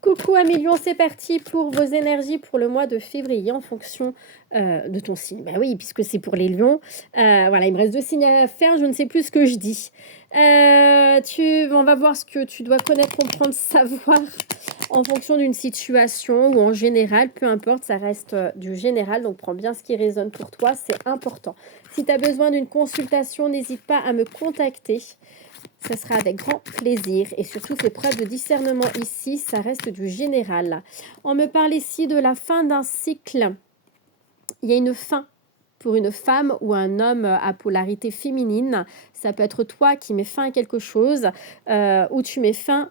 Coucou Amélion, c'est parti pour vos énergies pour le mois de février en fonction de ton signe. Bah oui, puisque c'est pour les lions. Voilà, il me reste 2 signes à faire, je ne sais plus ce que je dis. On va voir ce que tu dois connaître, comprendre, savoir en fonction d'une situation ou en général, peu importe, ça reste du général, donc prends bien ce qui résonne pour toi, c'est important. Si tu as besoin d'une consultation, n'hésite pas à me contacter. Ça sera avec grand plaisir et surtout fais preuve de discernement ici, ça reste du général. On me parle ici de la fin d'un cycle. Il y a une fin pour une femme ou un homme à polarité féminine. Ça peut être toi qui mets fin à quelque chose ou tu mets fin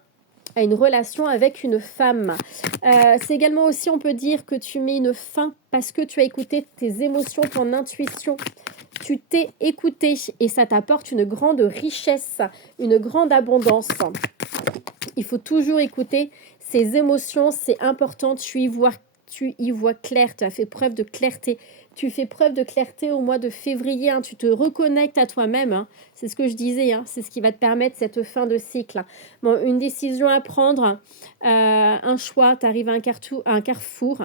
à une relation avec une femme. C'est également aussi, on peut dire que tu mets une fin parce que tu as écouté tes émotions, ton intuition. Tu t'es écouté et ça t'apporte une grande richesse, une grande abondance. Il faut toujours écouter ses émotions, c'est important, tu y vois clair, tu as fait preuve de clarté. Tu fais preuve de clarté au mois de février, hein, tu te reconnectes à toi-même, hein, c'est ce que je disais, hein, c'est ce qui va te permettre cette fin de cycle. Bon, une décision à prendre, un choix, tu arrives à un carrefour,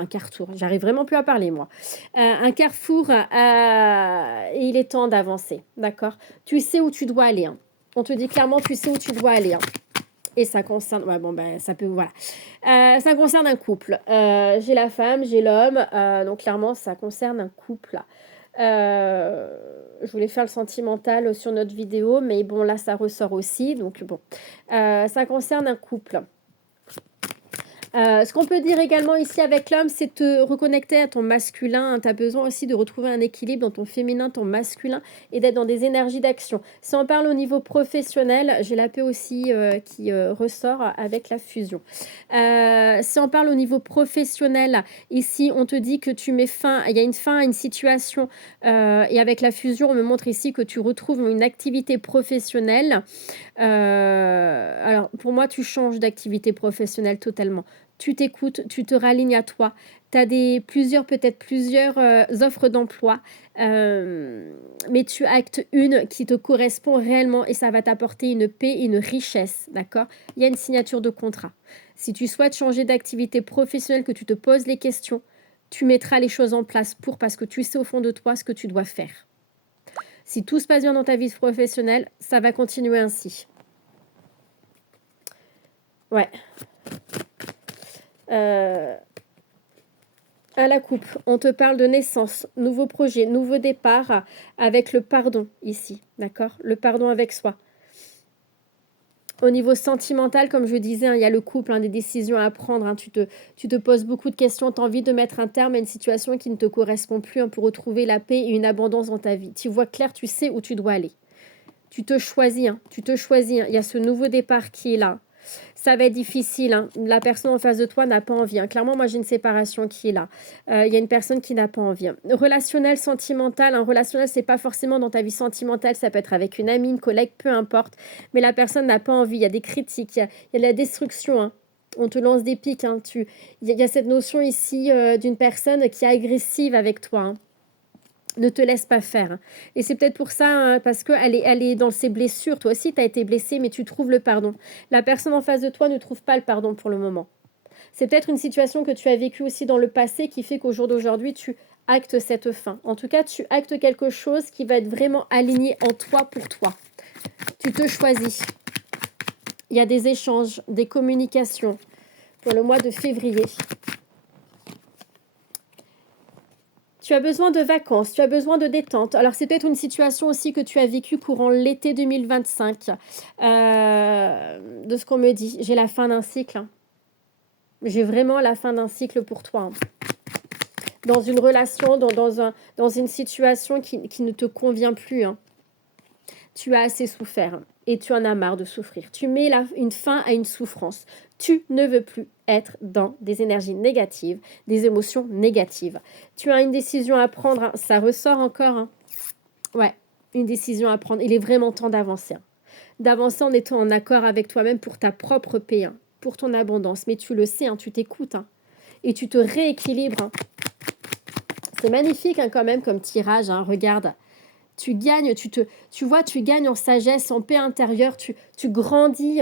j'arrive vraiment plus à parler moi, un carrefour et il est temps d'avancer, d'accord? Tu sais où tu dois aller, hein. On te dit clairement, tu sais où tu dois aller, hein. Et ça concerne, ouais, bon, ben, ça peut, voilà. Ça concerne un couple. J'ai la femme, j'ai l'homme, donc clairement, ça concerne un couple. Je voulais faire le sentimental sur notre vidéo, mais bon, là, ça ressort aussi, donc bon. Ça concerne un couple. Ce qu'on peut dire également ici avec l'homme, c'est te reconnecter à ton masculin. Tu as besoin aussi de retrouver un équilibre dans ton féminin, ton masculin et d'être dans des énergies d'action. Si on parle au niveau professionnel, j'ai la paix aussi qui ressort avec la fusion. Si on parle au niveau professionnel, ici, on te dit que tu mets fin, il y a une fin à une situation et avec la fusion, on me montre ici que tu retrouves une activité professionnelle. Alors, pour moi, tu changes d'activité professionnelle totalement. Tu t'écoutes, tu te ralignes à toi. Tu as peut-être plusieurs offres d'emploi, mais tu actes une qui te correspond réellement et ça va t'apporter une paix, une richesse, d'accord? Il y a une signature de contrat. Si tu souhaites changer d'activité professionnelle, que tu te poses les questions, tu mettras les choses en place parce que tu sais au fond de toi ce que tu dois faire. Si tout se passe bien dans ta vie professionnelle, ça va continuer ainsi. Ouais. À la coupe, on te parle de naissance, nouveau projet, nouveau départ avec le pardon ici, d'accord? Le pardon avec soi. Au niveau sentimental, comme je disais, hein, il y a le couple, hein, des décisions à prendre. Hein, tu te poses beaucoup de questions, tu as envie de mettre un terme à une situation qui ne te correspond plus hein, pour retrouver la paix et une abondance dans ta vie. Tu vois clair, tu sais où tu dois aller. Tu te choisis, hein, hein. Il y a ce nouveau départ qui est là. Ça va être difficile, hein. La personne en face de toi n'a pas envie, hein. Clairement, moi, j'ai une séparation qui est là. Il y a une personne qui n'a pas envie, hein. Relationnel, sentimental, un relationnel, c'est pas forcément dans ta vie sentimentale, ça peut être avec une amie, une collègue, peu importe. Mais la personne n'a pas envie, il y a des critiques, il y a de la destruction, hein. On te lance des pics, hein. Il y a cette notion ici d'une personne qui est agressive avec toi, hein. Ne te laisse pas faire. Et c'est peut-être pour ça, hein, parce qu'elle est dans ses blessures. Toi aussi, tu as été blessé, mais tu trouves le pardon. La personne en face de toi ne trouve pas le pardon pour le moment. C'est peut-être une situation que tu as vécue aussi dans le passé qui fait qu'au jour d'aujourd'hui, tu actes cette fin. En tout cas, tu actes quelque chose qui va être vraiment aligné en toi pour toi. Tu te choisis. Il y a des échanges, des communications pour le mois de février. Tu as besoin de vacances, tu as besoin de détente. Alors, c'est peut-être une situation aussi que tu as vécue courant l'été 2025. De ce qu'on me dit, j'ai la fin d'un cycle, hein. J'ai vraiment la fin d'un cycle pour toi, hein. Dans une relation, dans une situation qui ne te convient plus, hein. Tu as assez souffert hein, et tu en as marre de souffrir. Tu mets une fin à une souffrance. Tu ne veux plus être dans des énergies négatives, des émotions négatives. Tu as une décision à prendre, hein. Ça ressort encore, hein. Ouais, une décision à prendre. Il est vraiment temps d'avancer, hein. D'avancer en étant en accord avec toi-même pour ta propre paix, hein, pour ton abondance. Mais tu le sais, hein, tu t'écoutes hein, et tu te rééquilibres, hein. C'est magnifique hein, quand même comme tirage, hein, regarde. Tu gagnes, tu vois, tu gagnes en sagesse, en paix intérieure, tu grandis.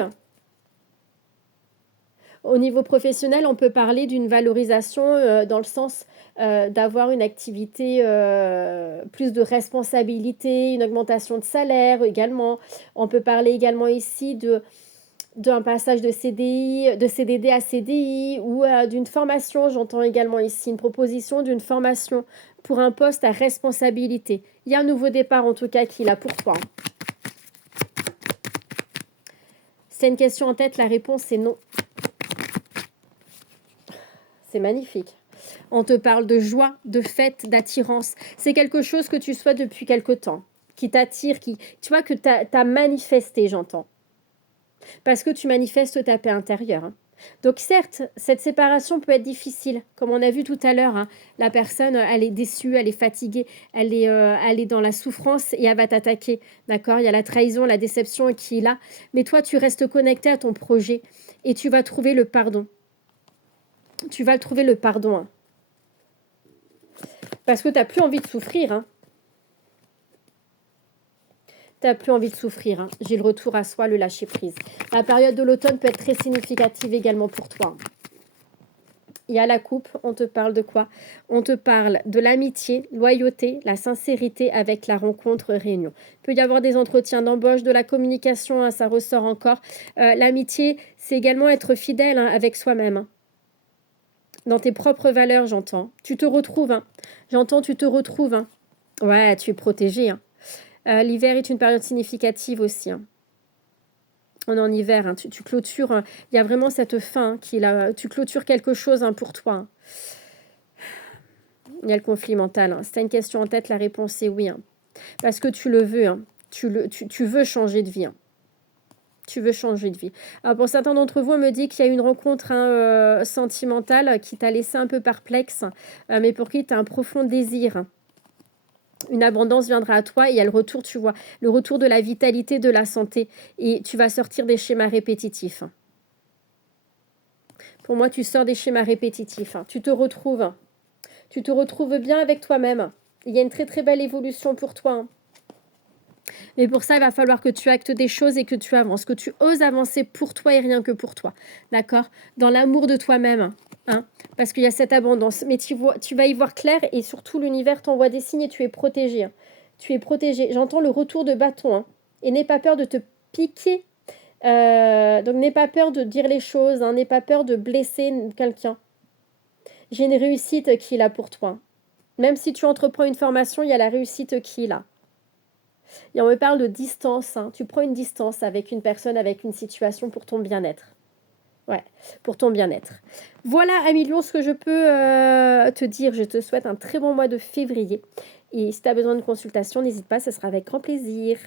Au niveau professionnel, on peut parler d'une valorisation, dans le sens, d'avoir une activité, plus de responsabilité, une augmentation de salaire également. On peut parler également ici d'un passage de CDD à CDI ou, d'une formation. J'entends également ici une proposition d'une formation pour un poste à responsabilité. Il y a un nouveau départ en tout cas qui est là pour toi, hein. C'est une question en tête, la réponse est non. C'est magnifique. On te parle de joie, de fête, d'attirance. C'est quelque chose que tu souhaites depuis quelque temps, qui t'attire, tu vois, que tu as manifesté, j'entends. Parce que tu manifestes ta paix intérieure, hein. Donc certes, cette séparation peut être difficile. Comme on a vu tout à l'heure, hein, la personne, elle est déçue, elle est fatiguée, elle est dans la souffrance et elle va t'attaquer. D'accord? Il y a la trahison, la déception qui est là. Mais toi, tu restes connecté à ton projet et tu vas trouver le pardon. Tu vas trouver le pardon, hein. Parce que tu n'as plus envie de souffrir, hein. Tu n'as plus envie de souffrir, hein. J'ai le retour à soi, le lâcher prise. La période de l'automne peut être très significative également pour toi. Il y a la coupe, on te parle de quoi? On te parle de l'amitié, loyauté, la sincérité avec la rencontre réunion. Il peut y avoir des entretiens d'embauche, de la communication, hein, ça ressort encore. L'amitié, c'est également être fidèle, hein, avec soi-même, hein. Dans tes propres valeurs, j'entends. Tu te retrouves, hein. J'entends, tu te retrouves, hein. Ouais, tu es protégé, hein. L'hiver est une période significative aussi, hein. On est en hiver, hein. Tu clôtures, il y a vraiment cette fin, hein, qui est là. Tu clôtures quelque chose, hein, pour toi, hein. Il y a le conflit mental, hein. Si tu as une question en tête, la réponse est oui, hein. Parce que tu le veux, hein. Tu veux changer de vie, hein. Tu veux changer de vie. Alors pour certains d'entre vous, on me dit qu'il y a une rencontre, hein, sentimentale qui t'a laissé un peu perplexe, mais pour qui tu as un profond désir, hein. Une abondance viendra à toi et il y a le retour, tu vois, le retour de la vitalité, de la santé et tu vas sortir des schémas répétitifs, hein. Pour moi, tu sors des schémas répétitifs, hein. Tu te retrouves, hein. Tu te retrouves bien avec toi-même. Il y a une très, très belle évolution pour toi, hein. Mais pour ça, il va falloir que tu actes des choses et que tu avances, que tu oses avancer pour toi et rien que pour toi. D'accord? Dans l'amour de toi-même, hein? Parce qu'il y a cette abondance. Mais tu vas y voir clair et surtout, l'univers t'envoie des signes et tu es protégé, hein. Tu es protégé. J'entends le retour de bâton, hein. Et n'aie pas peur de te piquer. Donc, n'aie pas peur de dire les choses, hein. N'aie pas peur de blesser quelqu'un. J'ai une réussite qui est là pour toi. Même si tu entreprends une formation, il y a la réussite qui est là. Et on me parle de distance, hein. Tu prends une distance avec une personne, avec une situation pour ton bien-être. Ouais, pour ton bien-être. Voilà, amis Lion, ce que je peux te dire. Je te souhaite un très bon mois de février. Et si tu as besoin de consultation, n'hésite pas, ce sera avec grand plaisir.